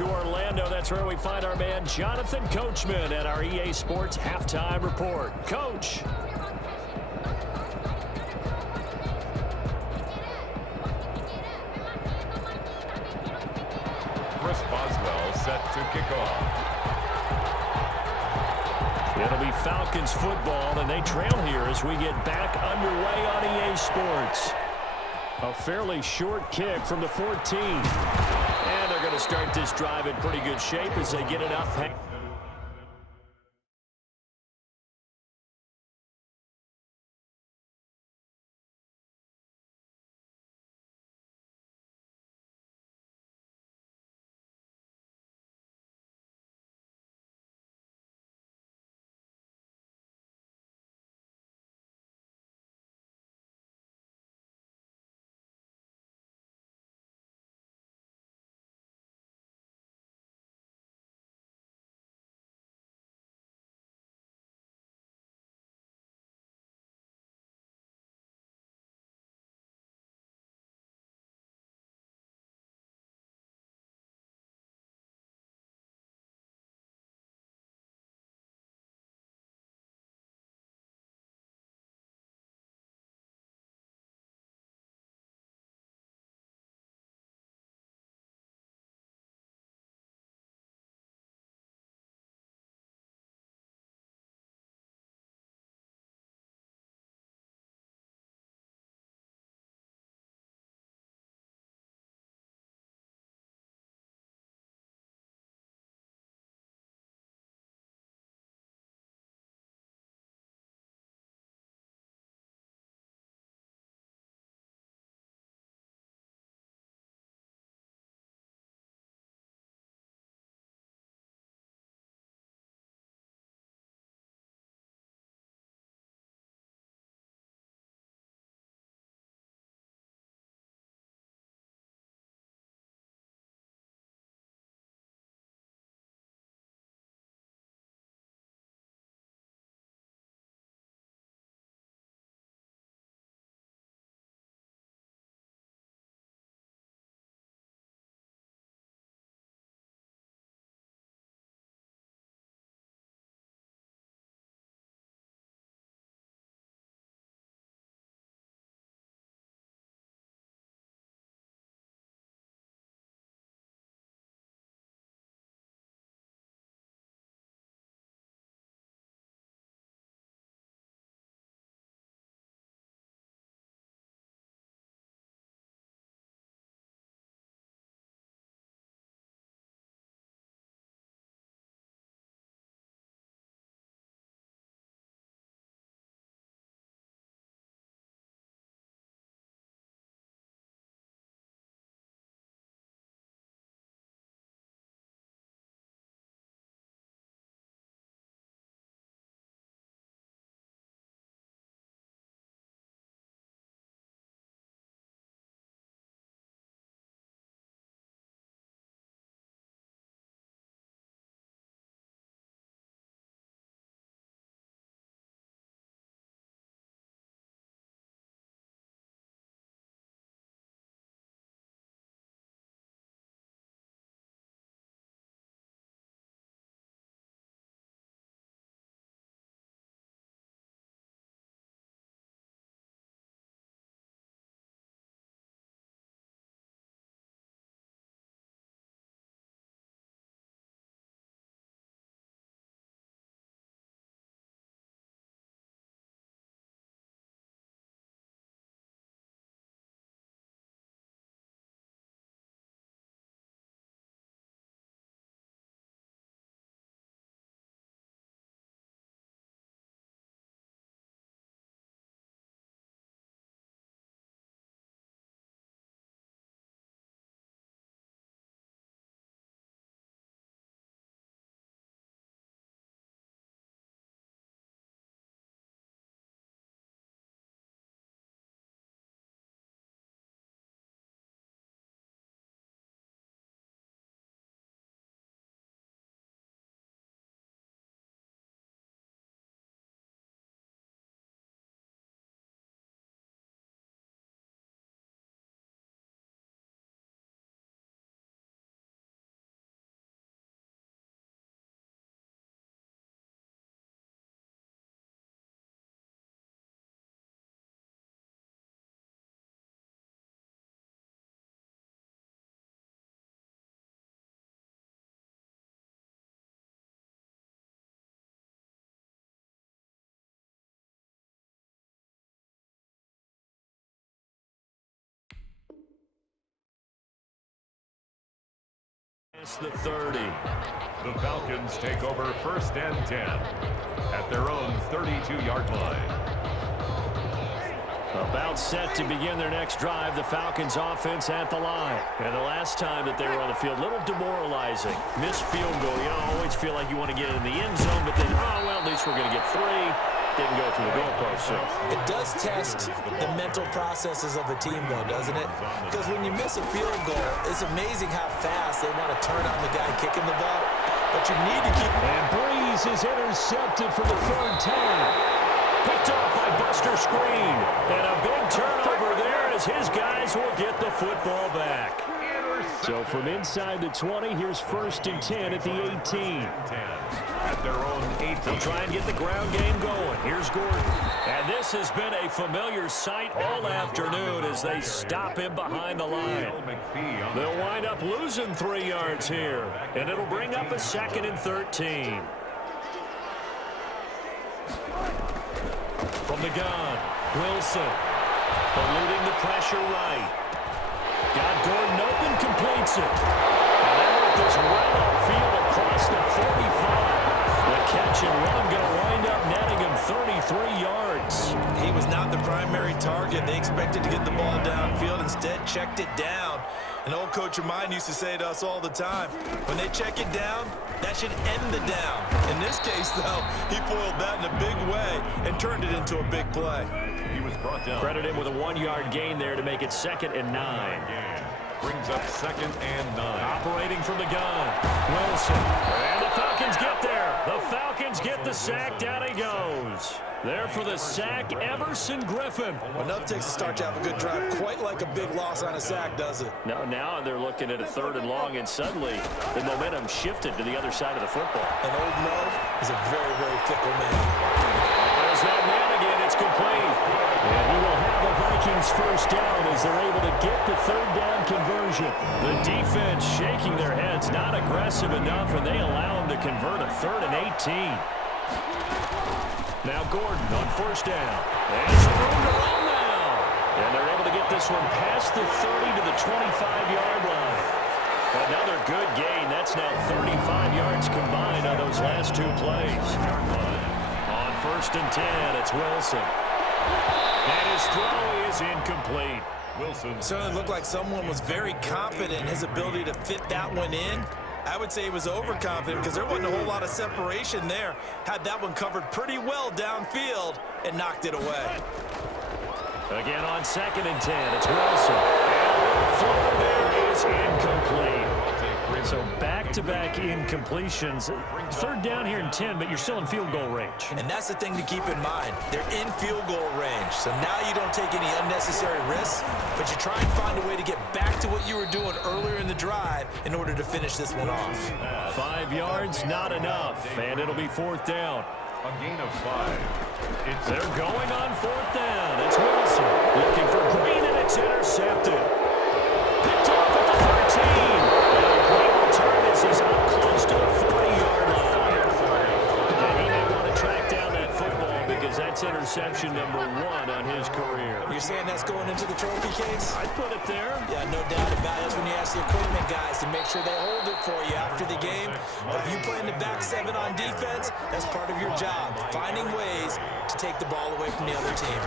to Orlando. That's where we find our man Jonathan Coachman at our EA Sports Halftime Report. Coach. Chris Boswell set to kick off. It'll be Falcons football, and they trail here as we get back underway on EA Sports. A fairly short kick from the 14. And they're going to start this drive in pretty good shape as they get it up. It's the 30. The Falcons take over 1st and 10 at their own 32-yard line. About set to begin their next drive, the Falcons offense at the line. And the last time that they were on the field, a little demoralizing. Missed field goal. You always feel like you want to get in the end zone, but then, oh, well, at least we're going to get 3. Didn't go through the goalpost. So it does test the mental processes of a team, though, doesn't it? Because when you miss a field goal, it's amazing how fast they want to turn on the guy kicking the ball. But you need to keep... And Breeze is intercepted for the 3rd time. Picked off by Buster Screen. And a big turnover there as his guys will get the football back. So from inside the 20, here's 1st and 10 at the 18. At their own 18. They'll try and get the ground game going. Here's Gordon. And this has been a familiar sight all afternoon as they stop him behind the line. They'll wind up losing 3 yards here. And it'll bring up a 2nd and 13. From the gun, Wilson, eluding the pressure right. Got Gordon open, completes it. And that worked this well upfield across the 45. The catch and run going to wind up netting him 33 yards. He was not the primary target. They expected to get the ball downfield. Instead, checked it down. An old coach of mine used to say to us all the time, when they check it down, that should end the down. In this case, though, he foiled that in a big way and turned it into a big play. He was brought down. Credit him with a 1-yard gain there to make it 2nd and 9. Brings up 2nd and 9. Operating from the gun, Wilson. And the Falcons get there. The Falcons get the sack. Down he goes. There for the sack, Everson Griffin. Enough takes a start to have a good drive. Quite like a big loss on a sack, does it? Now they're looking at a 3rd and long, and suddenly the momentum shifted to the other side of the football. And Old Mo is a very, very fickle man. There's that man again. It's complete. And he will have the Vikings 1st down as they're able to get the 3rd down conversion. The defense shaking their heads, not aggressive enough, and they allow him to convert a 3rd and 18. Now Gordon on 1st down. And some room to roll now. And they're able to get this one past the 30 to the 25-yard line. Another good gain. That's now 35 yards combined on those last 2 plays. On 1st and 10, it's Wilson. And his throw is incomplete. Wilson. Certainly looked like someone was very confident in his ability to fit that one in. I would say he was overconfident because there wasn't a whole lot of separation there. Had that one covered pretty well downfield and knocked it away. Again on 2nd and 10, it's Wilson. And the throw there is incomplete. So back-to-back incompletions. 3rd down here in 10, but you're still in field goal range. And that's the thing to keep in mind. They're in field goal range. So now you don't take any unnecessary risks, but you try and find a way to get back to what you were doing earlier in the drive in order to finish this one off. 5 yards, not enough. And it'll be 4th down. A gain of 5. They're going on 4th down. It's Wilson looking for Green, and it's intercepted. Picked off at the 13. Great return as he's up close to the 40-yard line. And he may want to track down that football because that's interception number 1 on his career. You're saying that's going into the trophy case? I'd put it there. Yeah, no doubt about it. That's when you ask the equipment guys to make sure they hold it for you after the game. But if you play in the back 7 on defense, that's part of your job, finding ways to take the ball away from the other team.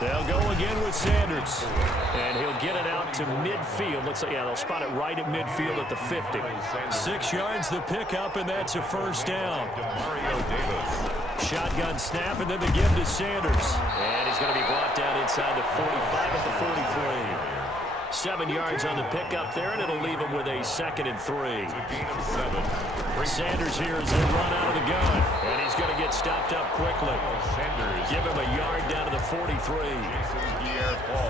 They'll go again with Sanders. And he'll get it out to midfield. Looks like, yeah, they'll spot it right at midfield at the 50. 6 yards the pickup, and that's a 1st down. Shotgun snap, and then the give to Sanders. And he's going to be brought down inside the 45 at the 43. 7 yards on the pickup there, and it'll leave him with a 2nd and 3. Sanders here as they run out of the gun, and he's going to get stopped up quickly. Give him a yard down to the 43.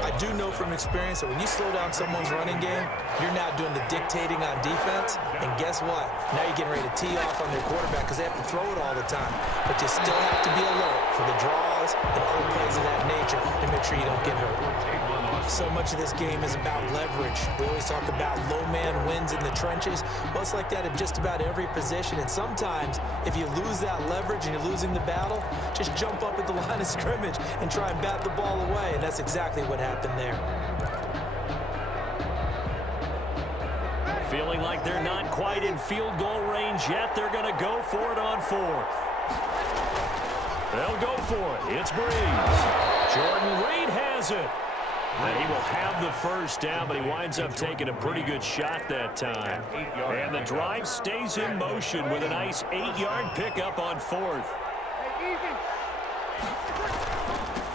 I do know from experience that when you slow down someone's running game, you're now doing the dictating on defense, and guess what? Now you're getting ready to tee off on their quarterback because they have to throw it all the time. But you still have to be alert for the draws and other plays of that nature to make sure you don't get hurt. So much of this game is about leverage. We always talk about low man wins in the trenches. Well, it's like that at just about every position. And sometimes, if you lose that leverage and you're losing the battle, just jump up at the line of scrimmage and try and bat the ball away. And that's exactly what happened there. Feeling like they're not quite in field goal range yet. They're going to go for it on fourth. They'll go for it. It's Breeze. Jordan Reed has it. And he will have the first down, but he winds up taking a pretty good shot that time. And the drive stays in motion with a nice 8-yard pickup on fourth.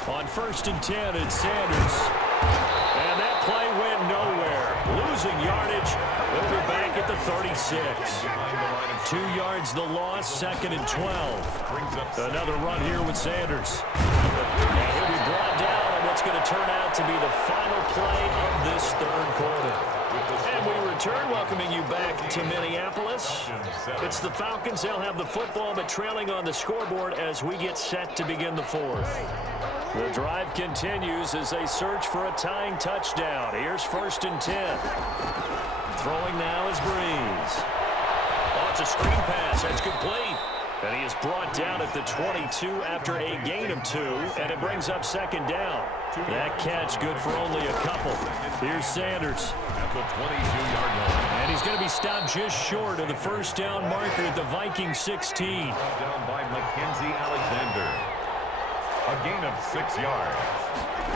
On 1st and 10, it's Sanders. And that play went nowhere. Losing yardage. They'll be back at the 36. 2 yards the loss, 2nd and 12. Another run here with Sanders. And he'll be brought down on what's going to turn out to be the final play of this third quarter. And we return, welcoming you back to Minneapolis. It's the Falcons. They'll have the football, but trailing on the scoreboard as we get set to begin the fourth. The drive continues as they search for a tying touchdown. Here's 1st and 10. Throwing now is Breeze. Oh, it's a screen pass. That's complete. And he is brought down at the 22 after a gain of 2, and it brings up 2nd down. That catch good for only a couple. Here's Sanders. At the 22-yard line. And he's going to be stopped just short of the first down marker at the Vikings 16. Down by Mackenzie Alexander. A gain of 6 yards.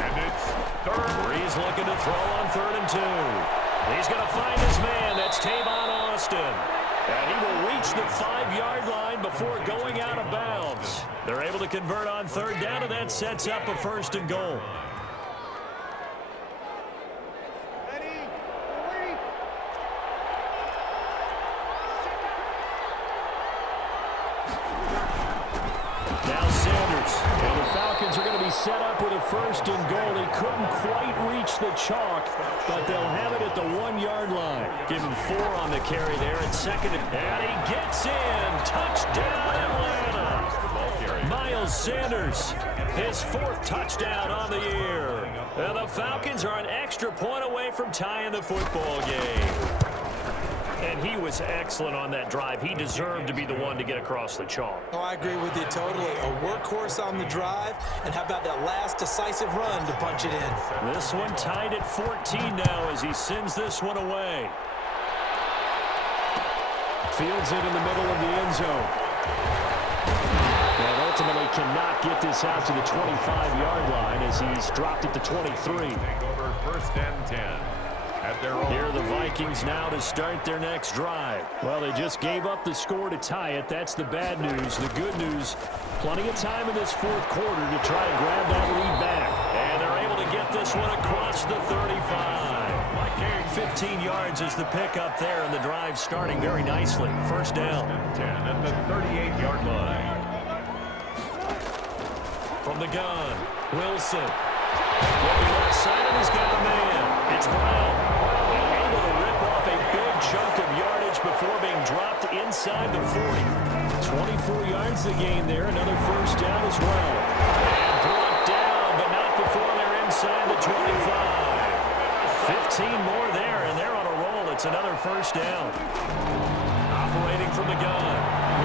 And it's third. Breeze looking to throw on 3rd and 2. He's going to find his man. That's Tavon Austin. And he will reach the 5-yard line before going out of bounds. They're able to convert on 3rd down, and that sets up a 1st and goal. Now Sanders. And the Falcons are going to be set up with a 1st and goal. They couldn't quite reach the chalk, but they'll have it at the 1-yard line. Give him 4 on the carry there at 2nd. And he gets in. Touchdown, Atlanta. Miles Sanders, his 4th touchdown on the year. And the Falcons are an extra point away from tying the football game. And he was excellent on that drive. He deserved to be the one to get across the chalk. Oh, I agree with you totally. A workhorse on the drive. And how about that last decisive run to punch it in? This one tied at 14 now as he sends this one away. Fields it in the middle of the end zone. And ultimately cannot get this out to the 25-yard line as he's dropped at the 23. Take over 1st and 10. Here are the Vikings now to start their next drive. Well, they just gave up the score to tie it. That's the bad news. The good news, plenty of time in this 4th quarter to try and grab that lead back. And they're able to get this one across the 35. 15 yards is the pickup there, and the drive starting very nicely. 1st down. 10 at the 38-yard line. From the gun, Wilson. Looking outside, and he's got a man. It's Brown. Able to rip off a big chunk of yardage before being dropped inside the 40. 24 yards the gain there. Another 1st down as well. And brought down, but not before they're inside the 25. 15 more there, and they're on a roll. It's another 1st down. Operating from the gun.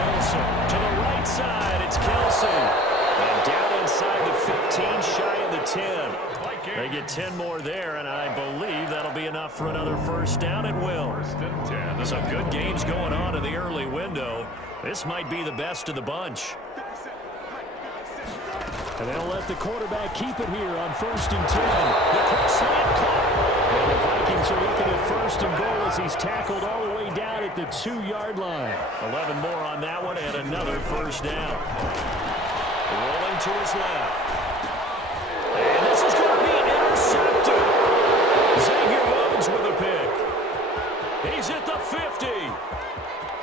Wilson to the right side. It's Kelsey. And down inside the 15, shy of the 10. They get 10 more there, and I believe that'll be enough for another 1st down and will. 1st and 10. Some good games going on in the early window. This might be the best of the bunch. And they'll let the quarterback keep it here on 1st and 10. The quick slant caught. And the Vikings are looking at 1st and goal as he's tackled all the way down at the 2-yard line. 11 more on that one and another 1st down. Rolling to his left. And this is going to be intercepted. Xavier Rhodes with a pick. He's at the 50.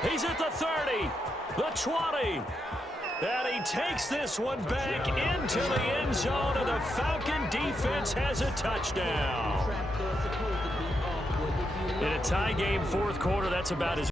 He's at the 30. The 20. And he takes this one back into the end zone, and the Falcon defense has a touchdown. In a tie game 4th quarter, that's about as